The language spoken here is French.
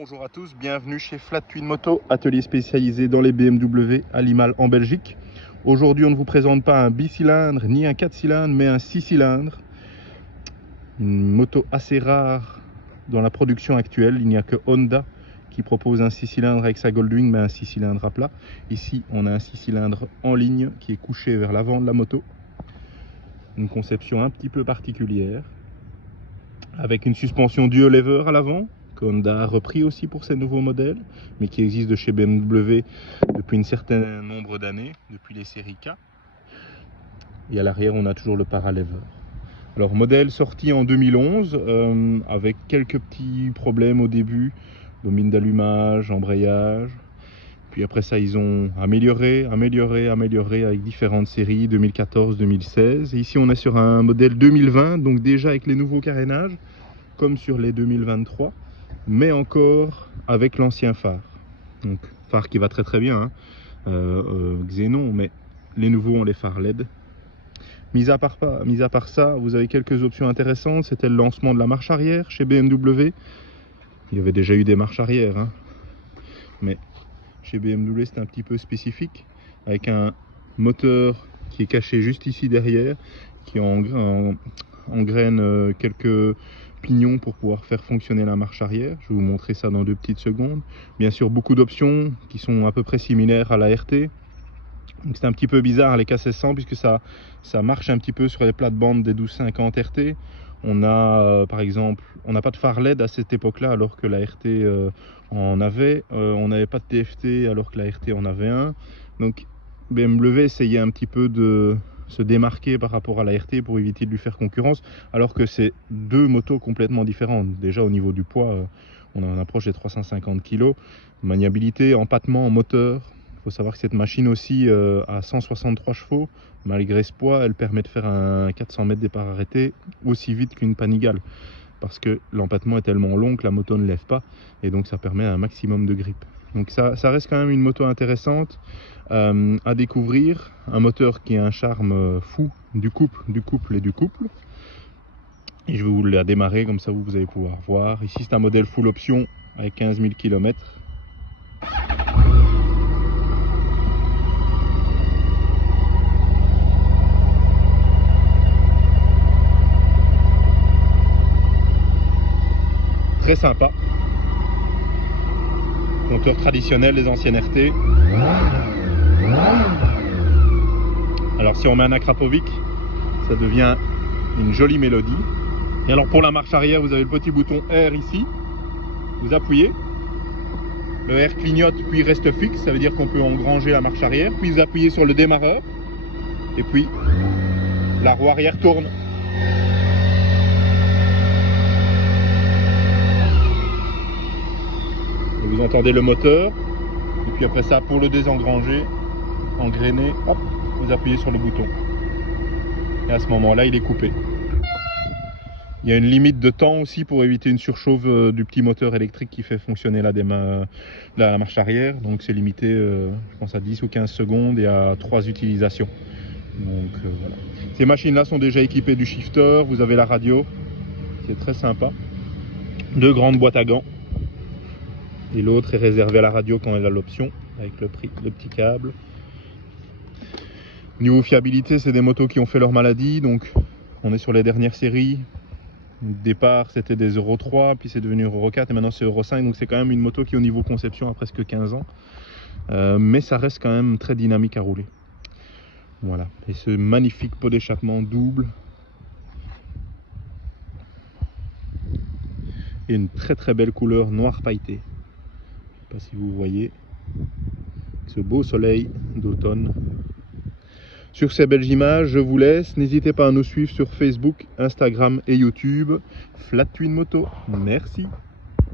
Bonjour à tous, bienvenue chez Flat Twin Moto, atelier spécialisé dans les BMW à Limal en Belgique. Aujourd'hui on ne vous présente pas un bicylindre ni un 4 cylindres mais un 6 cylindres. Une moto assez rare dans la production actuelle, il n'y a que Honda qui propose un 6 cylindres avec sa Goldwing mais un 6 cylindres à plat. Ici on a un 6 cylindres en ligne qui est couché vers l'avant de la moto. Une conception un petit peu particulière avec une suspension dual lever à l'avant. Honda a repris aussi pour ses nouveaux modèles, mais qui existe de chez BMW depuis un certain nombre d'années, depuis les séries K. Et à l'arrière, on a toujours le paralever. Alors, modèle sorti en 2011, avec quelques petits problèmes au début, bobine d'allumage, embrayage. Puis après ça, ils ont amélioré avec différentes séries, 2014, 2016. Et ici, on est sur un modèle 2020, donc déjà avec les nouveaux carénages, comme sur les 2023. Mais encore avec l'ancien phare. Donc phare qui va très bien, hein. Xénon, mais les nouveaux ont les phares LED. Mis à part ça, vous avez quelques options intéressantes. C'était le lancement de la marche arrière chez BMW. Il y avait déjà eu des marches arrière, hein. Mais chez BMW c'est un petit peu spécifique, avec un moteur qui est caché juste ici derrière, qui engraine quelques pignons pour pouvoir faire fonctionner la marche arrière. Je vais vous montrer ça dans 2 petites secondes. Bien sûr, beaucoup d'options qui sont à peu près similaires à la RT. C'est un petit peu bizarre les K1600 puisque ça marche un petit peu sur les plates-bandes des 1250 RT. On a par exemple, on n'a pas de phare LED à cette époque-là alors que la RT en avait. On n'avait pas de TFT alors que la RT en avait un. Donc BMW essayait un petit peu de se démarquer par rapport à la RT pour éviter de lui faire concurrence, alors que c'est 2 motos complètement différentes. Déjà au niveau du poids, on en approche des 350 kg. Maniabilité, empattement, moteur. Il faut savoir que cette machine aussi a 163 chevaux. Malgré ce poids, elle permet de faire un 400 mètres départ arrêté aussi vite qu'une Panigale, parce que l'empattement est tellement long que la moto ne lève pas, et donc ça permet un maximum de grip. Donc ça reste quand même une moto intéressante à découvrir. Un moteur qui a un charme fou du couple. Et je vais vous la démarrer, comme ça vous allez pouvoir voir. Ici c'est un modèle full option avec 15 000 km. Très sympa. Compteur traditionnel des anciennes RT. Alors si on met un Akrapovic, ça devient une jolie mélodie. Et alors pour la marche arrière, vous avez le petit bouton R ici. Vous appuyez. Le R clignote puis reste fixe, ça veut dire qu'on peut engranger la marche arrière. Puis vous appuyez sur le démarreur. Et puis la roue arrière tourne. Vous entendez le moteur, et puis après ça, pour le désengranger, engrainer, hop, vous appuyez sur le bouton. Et à ce moment-là, il est coupé. Il y a une limite de temps aussi pour éviter une surchauffe du petit moteur électrique qui fait fonctionner la marche arrière. Donc c'est limité, je pense, à 10 ou 15 secondes et à 3 utilisations. Donc voilà. Ces machines-là sont déjà équipées du shifter, vous avez la radio, c'est très sympa. 2 grandes boîtes à gants. Et l'autre est réservé à la radio quand elle a l'option, avec le petit câble. Niveau fiabilité, c'est des motos qui ont fait leur maladie, donc on est sur les dernières séries. Au départ, c'était des Euro 3, puis c'est devenu Euro 4, et maintenant c'est Euro 5, donc c'est quand même une moto qui, au niveau conception, a presque 15 ans. Mais ça reste quand même très dynamique à rouler. Voilà, et ce magnifique pot d'échappement double. Et une très belle couleur noir pailleté. Je ne sais pas si vous voyez ce beau soleil d'automne. Sur ces belles images, je vous laisse. N'hésitez pas à nous suivre sur Facebook, Instagram et YouTube. Flat Twin Moto. Merci.